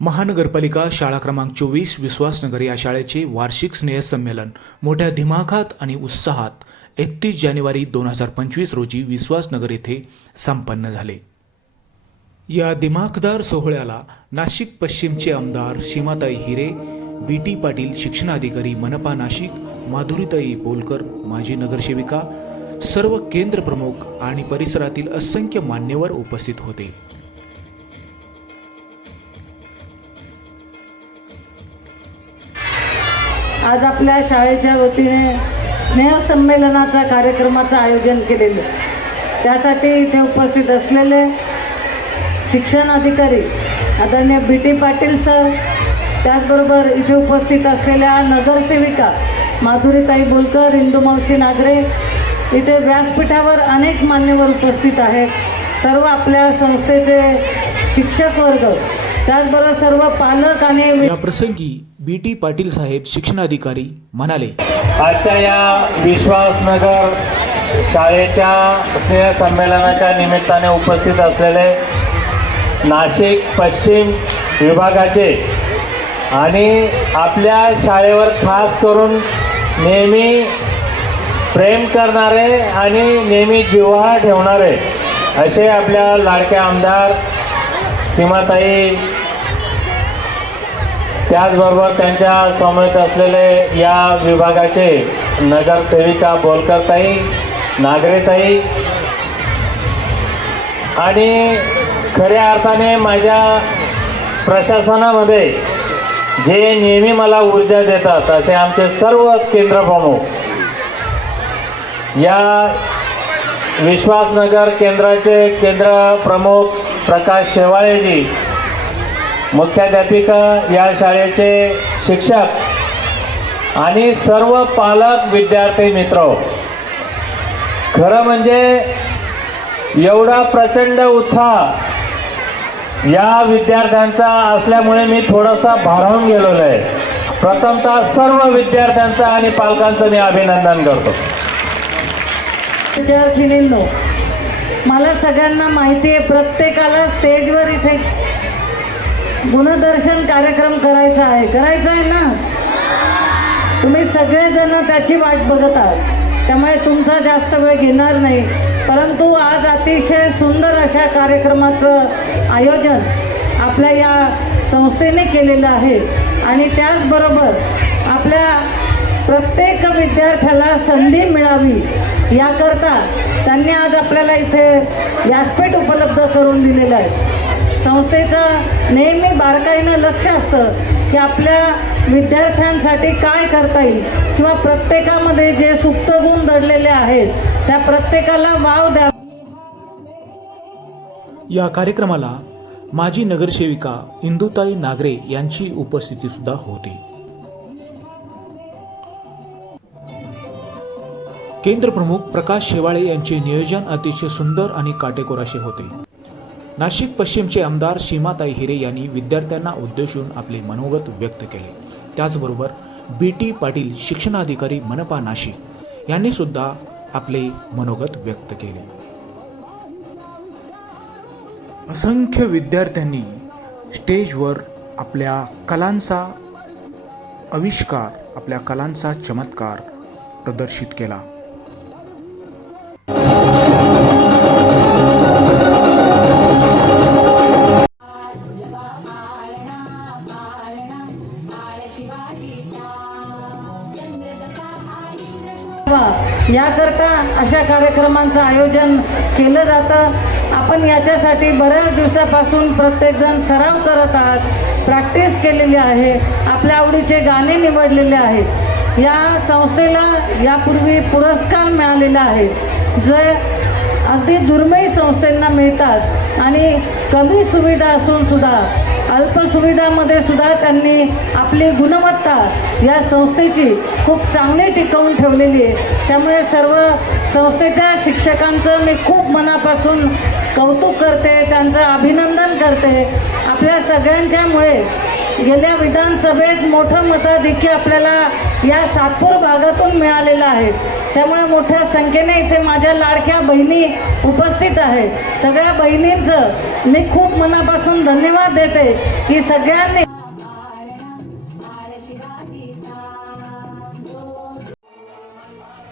महानगरपालिका शाळा क्रमांक चोवीस विश्वासनगर या शाळेचे वार्षिक स्नेहसंमेलन मोठ्या दिमाखात आणि उत्साहात एकतीस जानेवारी दोन हजार पंचवीस रोजी विश्वासनगर येथे संपन्न झाले. या दिमाखदार सोहळ्याला नाशिक पश्चिमचे आमदार सीमाताई हिरे बी टी पाटील शिक्षणाधिकारी मनपा नाशिक माधुरीताई बोलकर माजी नगरसेविका सर्व केंद्र प्रमुख आणि परिसरातील असंख्य मान्यवर उपस्थित होते. आज आपल्या शाळेच्या वतीने स्नेहसंमेलनाचा कार्यक्रमाचं आयोजन केलेलं त्यासाठी इथे उपस्थित असलेले शिक्षण अधिकारी आदरणीय बी टी पाटील सर त्याचबरोबर इथे उपस्थित असलेल्या नगरसेविका माधुरीताई बोलकर इंदुमावशी नागरे इथे व्यासपीठावर अनेक मान्यवर उपस्थित आहेत. सर्व आपल्या संस्थेचे शिक्षक वर्ग त्याचबरोबर सर्व पालक आणि या प्रसंगी बी टी पाटील साहेब शिक्षणाधिकारी म्हणाले. आजच्या या विश्वासनगर शाळेच्या स्नेहसंमेलनाच्या निमित्ताने उपस्थित असलेले नाशिक पश्चिम विभागाचे आणि आपल्या शाळेवर खास करून नेहमी प्रेम करणारे आणि नेहमी जिव्हाळा ठेवणारे असे आपल्या लाडक्या आमदार सीमाताई त्याचबरोबर त्यांच्या समवेत असलेले या विभागाचे नगरसेविका बोलकरताई नागरेताई आणि खऱ्या अर्थाने माझ्या प्रशासनामध्ये जे नेहमी मला ऊर्जा देतात असे आमचे सर्व केंद्रप्रमुख या विश्वासनगर केंद्राचे केंद्र प्रमुख प्रकाश शेवाळेजी मुख्याध्यापिका या शाळेचे शिक्षक आणि सर्व पालक विद्यार्थी मित्र. खरं म्हणजे एवढा प्रचंड उत्साह या विद्यार्थ्यांचा असल्यामुळे मी थोडासा भारावून गेलेलो आहे. प्रथमतः सर्व विद्यार्थ्यांचं आणि पालकांचं मी अभिनंदन करतो. विद्यार्थिनींनो मला सगळ्यांना माहिती आहे प्रत्येकाला स्टेजवर इथे गुणदर्शन कार्यक्रम करायचा आहे. करायचा आहे ना? तुम्ही सगळेजण त्याची वाट बघत आहात. त्यामुळे तुमचा जास्त वेळ घेणार नाही. परंतु आज अतिशय सुंदर अशा कार्यक्रमाचं आयोजन आपल्या या संस्थेने केलेलं आहे. आणि त्याचबरोबर आपल्या प्रत्येक विद्यार्थ्याला संधी मिळावी याकरता त्यांनी आज आपल्याला इथे व्यासपीठ उपलब्ध करून दिलेलं आहे. संस्थेचं नेहमी बारकाईनं लक्ष असतं की आपल्या विद्यार्थ्यांसाठी काय करता येईल. किंवा प्रत्येकामध्ये जे सुप्त गुण दडलेले आहेत त्या प्रत्येकाला वाव द्या. या कार्यक्रमाला माजी नगरसेविका इंदुताई नागरे यांची उपस्थिती सुद्धा होती. केंद्रप्रमुख प्रकाश शेवाळे यांचे नियोजन अतिशय सुंदर आणि काटेकोर असे होते. नाशिक पश्चिमचे आमदार सीमाताई हिरे यांनी विद्यार्थ्यांना उद्देशून आपले मनोगत व्यक्त केले. त्याचबरोबर बी टी पाटील शिक्षणाधिकारी मनपा नाशिक यांनी सुद्धा आपले मनोगत व्यक्त केले. असंख्य विद्यार्थ्यांनी स्टेजवर आपल्या कलांचा आविष्कार आपल्या कलांचा चमत्कार प्रदर्शित केला. कार्यक्रमांचं आयोजन केलं जातं. आपण याच्यासाठी बऱ्याच दिवसापासून प्रत्येकजण सराव करत आहात. प्रॅक्टिस केलेली आहे. आपल्या आवडीचे गाणे निवडलेले आहेत. या संस्थेला यापूर्वी पुरस्कार मिळालेला आहे. जे अगदी दुर्मिळ संस्थांना मिळतात आणि कमी सुविधा असून अल्पसुविधामध्ये सुद्धा त्यांनी आपली गुणवत्ता या संस्थेची खूप चांगली टिकवून ठेवलेली आहे. त्यामुळे सर्व संस्थेच्या शिक्षकांचं मी खूप मनापासून कौतुक करते त्यांचं अभिनंदन करते. आपल्या सगळ्यांच्यामुळे गेल्या विधानसभेत मोठं मताधिक्य आपल्याला या सातपूर भागातून मिळालेलं आहे. त्यामुळे मोठ्या संख्येने इथे माझ्या लाडक्या बहिणी उपस्थित आहे सगळ्या बहिणींचं मी खूप मनापासून धन्यवाद देते की सगळ्यांनी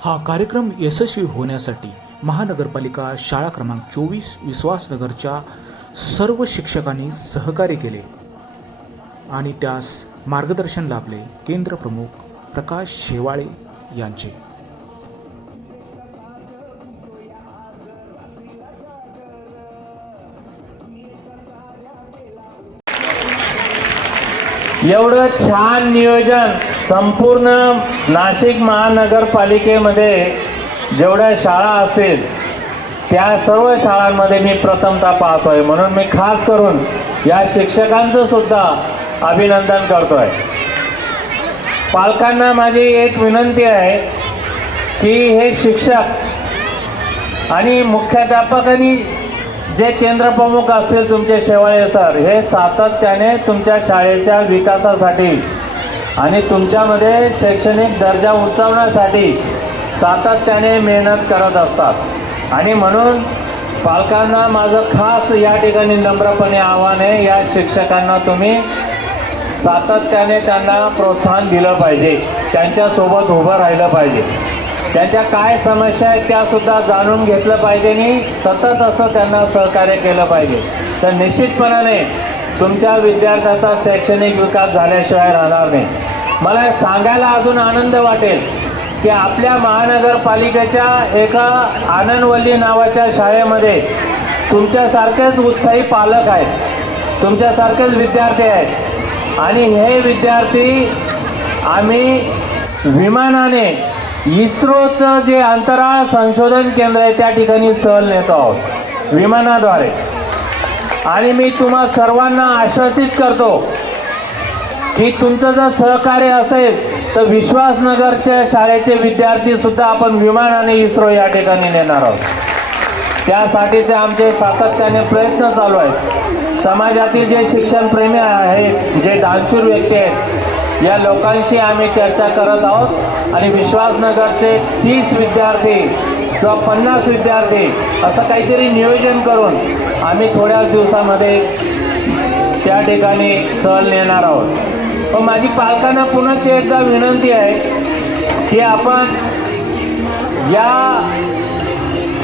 हा कार्यक्रम यशस्वी होण्यासाठी महानगरपालिका शाळा क्रमांक चोवीस विश्वासनगरच्या सर्व शिक्षकांनी सहकार्य केले. आणि त्यास मार्गदर्शन लाभले केंद्र प्रमुख प्रकाश शेवाळे यांचे. एवढं छान नियोजन संपूर्ण नाशिक महानगरपालिकेमध्ये जेवढ्या शाळा असतील त्या सर्व शाळांमध्ये मी प्रथमता पाहतोय. म्हणून मी खास करून या शिक्षकांचं सुद्धा अभिनंदन करतोय. पालकांना माझी एक विनंती आहे की हे शिक्षक आणि मुख्याध्यापक आणि जे केंद्रप्रमुख असतील तुमचे शेवाळे सर हे सातत्याने तुमच्या शाळेच्या विकासासाठी आणि तुमच्यामध्ये शैक्षणिक दर्जा उंचावण्यासाठी सातत्याने मेहनत करत असतात. आणि म्हणून पालकांना माझं खास या ठिकाणी नम्रपणे आव्हान आहे या शिक्षकांना तुम्ही सातत्याने त्यांना प्रोत्साहन दिलं पाहिजे. त्यांच्यासोबत उभं राहिलं पाहिजे. त्यांच्या काय समस्या आहेत त्यासुद्धा जाणून घेतलं पाहिजे आणि सतत असं त्यांना सहकार्य केलं पाहिजे. तर निश्चितपणाने तुमच्या विद्यार्थ्याचा शैक्षणिक विकास झाल्याशिवाय राहणार नाही. मला सांगायला अजून आनंद वाटेल की आपल्या महानगरपालिकेच्या एका आनंदवल्ली नावाच्या शाळेमध्ये तुमच्यासारखेच उत्साही पालक आहेत. तुमच्यासारखेच विद्यार्थी आहेत. आणि हे विद्यार्थी आम्ही विमानाने इस्रोचं जे अंतराळ संशोधन केंद्र आहे त्या ठिकाणी सहल नेतो आहोत विमानाद्वारे. आणि मी तुम्हा सर्वांना आश्वासित करतो की तुमचं जर सहकार्य असेल तर विश्वासनगरच्या शाळेचे विद्यार्थी सुद्धा आपण विमानाने इस्रो या ठिकाणी नेणार आहोत. त्यासाठीचे आमचे सातत्याने प्रयत्न चालू आहेत. समाजातील जे शिक्षणप्रेमी आहेत जे दानशूर व्यक्ती आहेत या लोकांशी आम्ही चर्चा करत आहोत. आणि विश्वासनगरचे तीस विद्यार्थी किंवा पन्नास विद्यार्थी असं काहीतरी नियोजन करून आम्ही थोड्याच दिवसामध्ये त्या ठिकाणी सहल नेणार आहोत. पण माझी पालकांना पुन्हा एकदा विनंती आहे की आपण या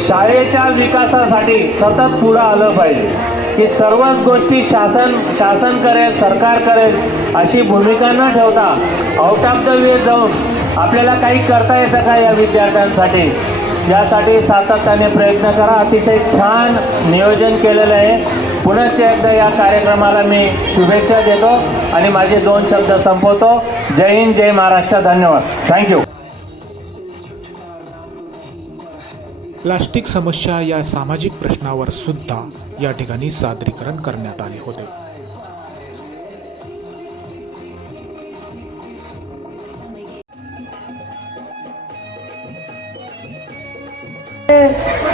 शाळेच्या विकासासाठी सतत पुढं आलं पाहिजे. की सर्वच गोष्टी शासन शासन करेल सरकार करेल अशी भूमिका न ठेवता आउट ऑफ द वे जाऊन आपल्याला काही करता येतं का या विद्यार्थ्यांसाठी? यासाठी सातत्याने प्रयत्न करा. अतिशय छान नियोजन केलेलं आहे. पुनश्च एकदा या कार्यक्रमाला मी शुभेच्छा देतो आणि माझे दोन शब्द संपवतो. जय हिंद जय महाराष्ट्र. धन्यवाद. थँक्यू प्लास्टिक समस्या या सामाजिक प्रश्नावर सुद्धा या ठिकाणी सादरीकरण करण्यात आले होते.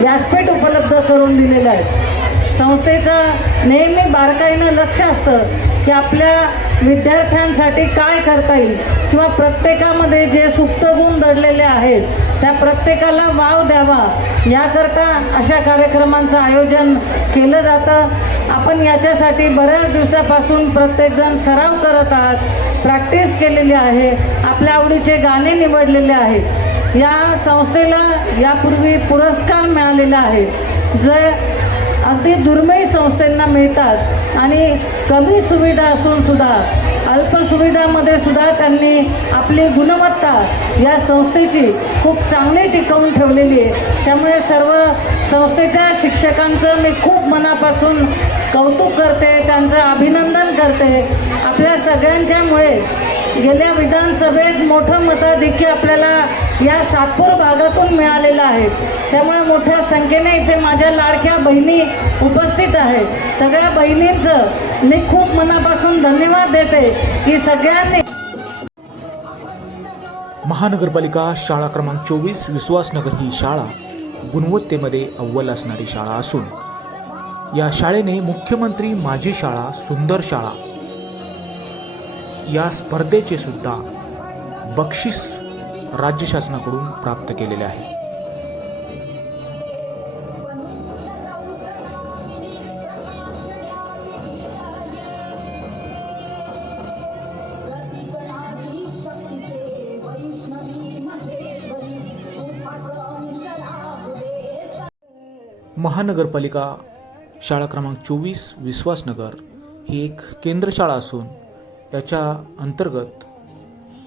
व्यासपीठ उपलब्ध करून दिलेलं आहे. संस्थेचं नेहमी बारकाईनं लक्ष असतं की आपल्या विद्यार्थ्यांसाठी काय करता येईल. किंवा प्रत्येकामध्ये जे सुप्त गुण दडलेले आहेत त्या प्रत्येकाला वाव द्यावा. याकरता अशा कार्यक्रमांचं आयोजन केलं जातं. आपण याच्यासाठी बऱ्याच दिवसापासून प्रत्येकजण सराव करत आहात प्रॅक्टिस केलेली आहे आपल्या आवडीचे गाणे निवडलेले आहेत. या संस्थेला यापूर्वी पुरस्कार मिळालेला आहे. जे अगदी दुर्मिळ संस्थांना मिळतात आणि कमी सुविधा असून सुद्धा अल्प सुविधामध्ये सुद्धा त्यांनी आपली गुणवत्ता या संस्थेची खूप चांगली टिकवून ठेवलेली आहे. त्यामुळे सर्व संस्थेच्या शिक्षकांचं मी खूप मनापासून कौतुक करते त्यांचं अभिनंदन करते. आपल्या सगळ्यांच्यामुळे गेल्या विधानसभेत मोठं मताधिक्य आपल्याला या सातपूर भागातून मिळालेलं आहे. त्यामुळे मोठ्या संख्येने इथे माझ्या लाडक्या बहिणी उपस्थित आहेत. सगळ्या बहिणींचं मी खूप मनापासून धन्यवाद देते. की सगळ्यांनी महानगरपालिका शाळा क्रमांक चोवीस विश्वासनगर ही शाळा गुणवत्तेमध्ये अव्वल असणारी शाळा असून या शाळेने मुख्यमंत्री माझी शाळा सुंदर शाळा या स्पर्धेचे सुद्धा बक्षीस राज्य शासनाकडून प्राप्त केलेले आहे. महानगरपालिका शाळा क्रमांक चोवीस विश्वासनगर ही एक केंद्रशाळा असून याच्या अंतर्गत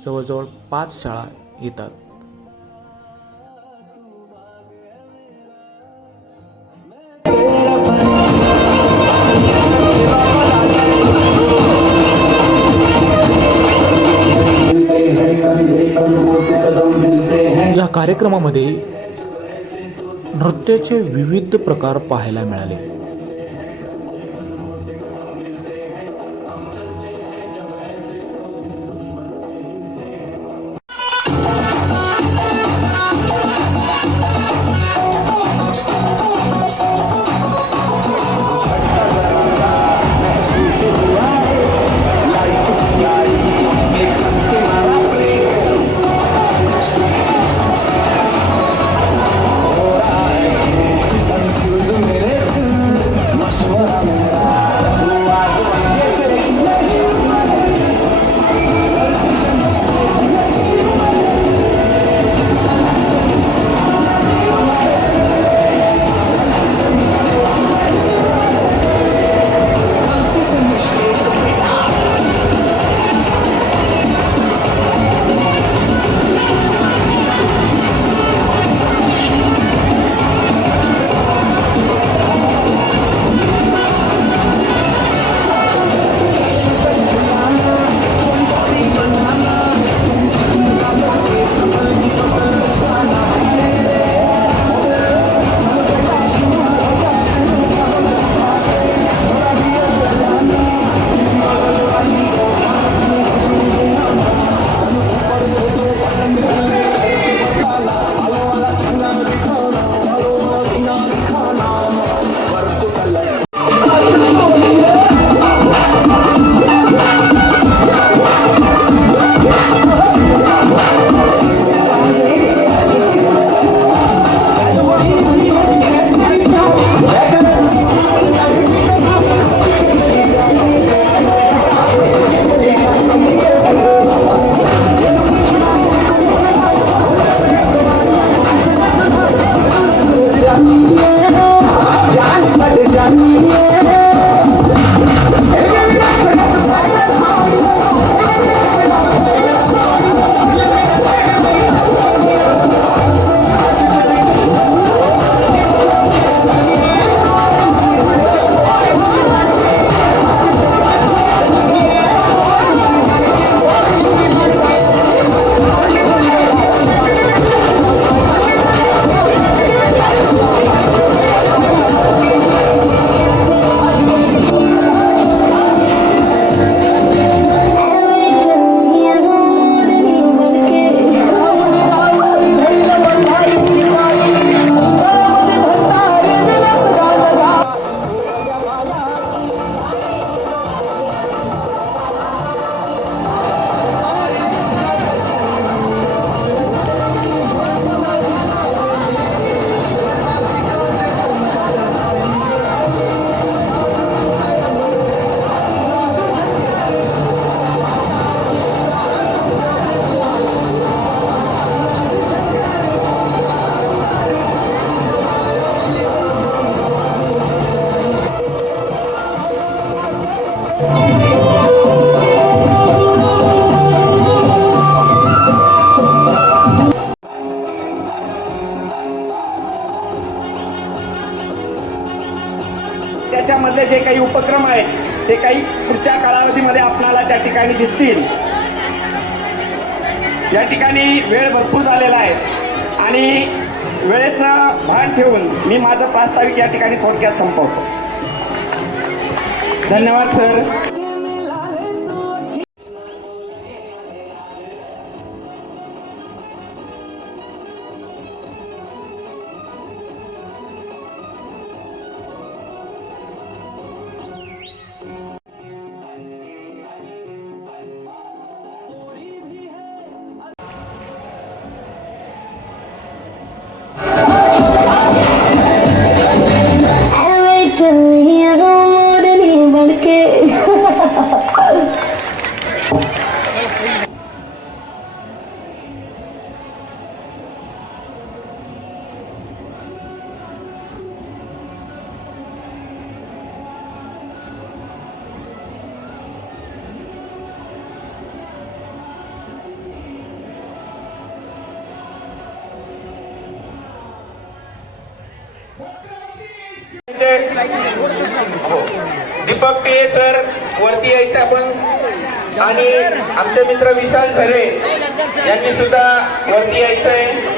जवळजवळ पाच शाळा येतात. या कार्यक्रमामध्ये नृत्याचे विविध प्रकार पाहायला मिळाले. त्याच्यामधले जे काही उपक्रम आहेत ते काही पुढच्या कालावधीमध्ये आपणाला त्या ठिकाणी दिसतील. या ठिकाणी वेळ भरपूर झालेला आहे. आणि वेळेचं भान ठेवून मी माझं प्रास्ताविक या ठिकाणी थोडक्यात संपवतो. धन्यवाद सर. हो. दीपक पिये सर वरती यायचं आपण आणि आमचे मित्र विशाल सरे यांनी सुद्धा वरती यायचं आहे